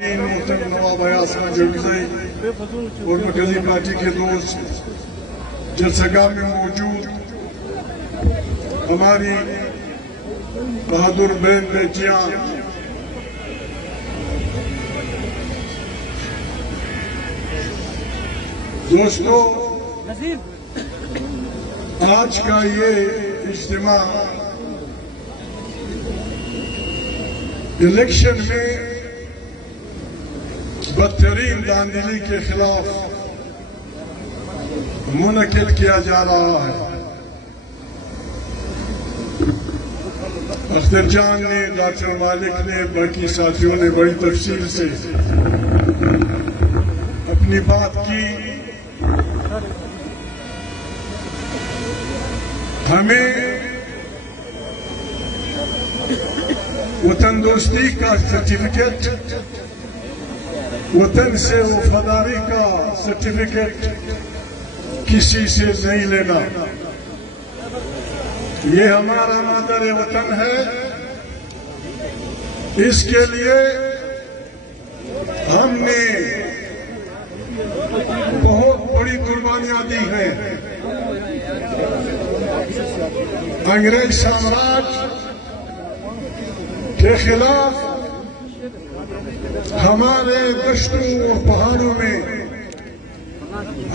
نواب آسمان جرگزئی اور مرکزی پارٹی کے دوست جلسگاہ میں موجود ہماری بہادر بہن بیٹیاں دوستو، آج کا یہ اجتماع الیکشن میں بدترین داندلی کے خلاف منعقد کیا جا رہا ہے۔ اختر جان نے، ڈاکٹر مالک نے، باقی ساتھیوں نے بڑی تفصیل سے اپنی بات کی۔ ہمیں وطن دوستی کا سرٹیفکیٹ، وطن سے وفاداری کا سرٹیفکیٹ کسی سے نہیں لینا۔ یہ ہمارا مادر وطن ہے، اس کے لیے ہم نے بہت بڑی قربانیاں دی ہیں۔ انگریز سامراج کے خلاف ہمارے دشتوں اور پہاڑوں میں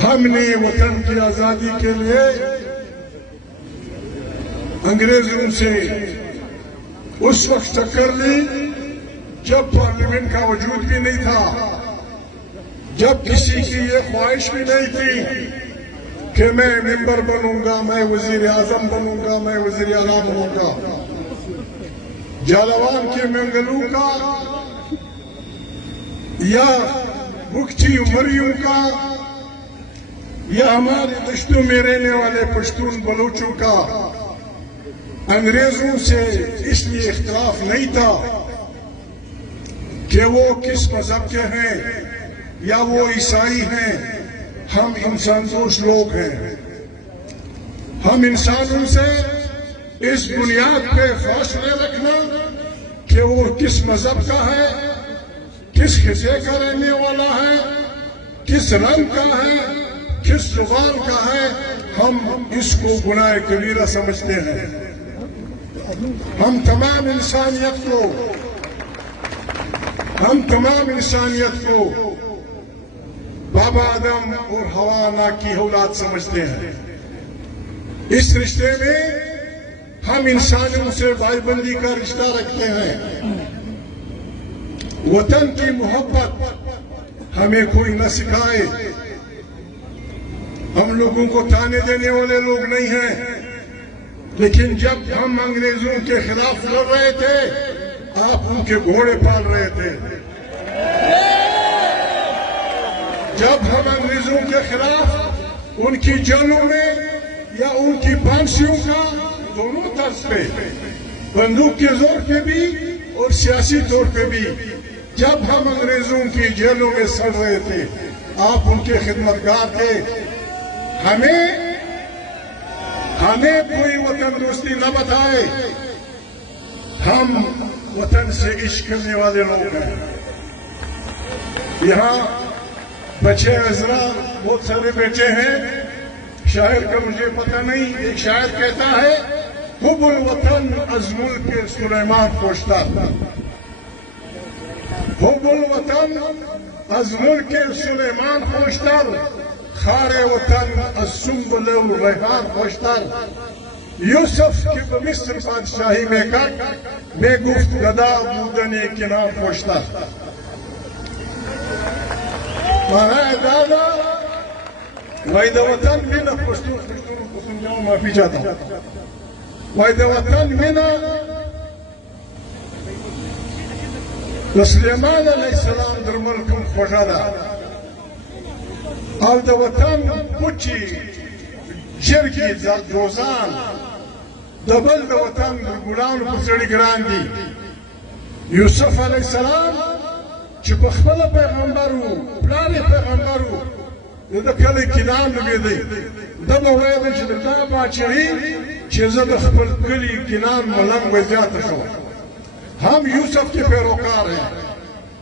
ہم نے وطن کی آزادی کے لیے انگریزوں سے اس وقت ٹکر لی جب پارلیمنٹ کا وجود بھی نہیں تھا، جب کسی کی یہ خواہش بھی نہیں تھی کہ میں ممبر بنوں گا، میں وزیر اعظم بنوں گا، میں وزیر اعلیٰ بنوں گا۔ جالوان کے منگلوں کا یا بکچی عمریوں کا یا ہمارے دشتوں میں رہنے والے پشتون بلوچوں کا انگریزوں سے اس لیے اختلاف نہیں تھا کہ وہ کس مذہب کے ہیں یا وہ عیسائی ہیں۔ ہم انسان دوست لوگ ہیں۔ ہم انسانوں سے اس بنیاد پہ فاصلے رکھنا کہ وہ کس مذہب کا ہے، کس خطے کا رہنے والا ہے، کس رنگ کا ہے، کس زبان کا ہے، ہم اس کو گناہ کبیرہ سمجھتے ہیں۔ ہم تمام انسانیت کو بابا آدم اور حوا کی اولاد سمجھتے ہیں۔ اس رشتے میں ہم انسانوں سے بھائی بندی کا رشتہ رکھتے ہیں۔ وطن کی محبت ہمیں کوئی نہ سکھائے۔ ہم لوگوں کو تانے دینے والے لوگ نہیں ہیں، لیکن جب ہم انگریزوں کے خلاف لڑ رہے تھے، آپ ان کے گھوڑے پال رہے تھے۔ جب ہم انگریزوں کے خلاف ان کی جنگوں میں یا ان کی پھانسیوں کا دونوں طرف پہ، بندوق کے زور پہ بھی اور سیاسی طور پہ بھی، جب ہم انگریزوں کی جیلوں میں سڑ رہے تھے، آپ ان کے خدمتگار تھے۔ ہمیں کوئی وطن دوستی نہ بتائے، ہم وطن سے عشق کرنے والے لوگ ہیں۔ یہاں بچے عزرا بہت سارے بیٹے ہیں، شاعر کا مجھے پتہ نہیں، ایک شاعر کہتا ہے، حب الوطن از ملک سلیمان خوشتر، حب الوطن از ملک سلیمان خوشتر، خار وطن از سنبل و ریحان خوشتر۔ یوسف که به مصر پادشاهی میکرد، میگفت گدا بودن کنار خوشتر۔ معنی دادا وای د وطن مینه پښتون جواب معافي چاته وای د وطن مینه د سلیمان علیه السلام در ملکم خوږه ده، او د وطن پوچې جرګې دوزان د بل د وطن ګلانو پر سړي ګران دي۔ یوسف علیه السلام چې په خپله پیغمبر و، پلار یې پیغمبر و، د کلی کنعان نومېدی، ده به ویل چې د دغه پاچاهي چې زه د خپل کلي کنعان ملنګ به زیاته شوم۔ ہم یوسف کے پیروکار ہیں،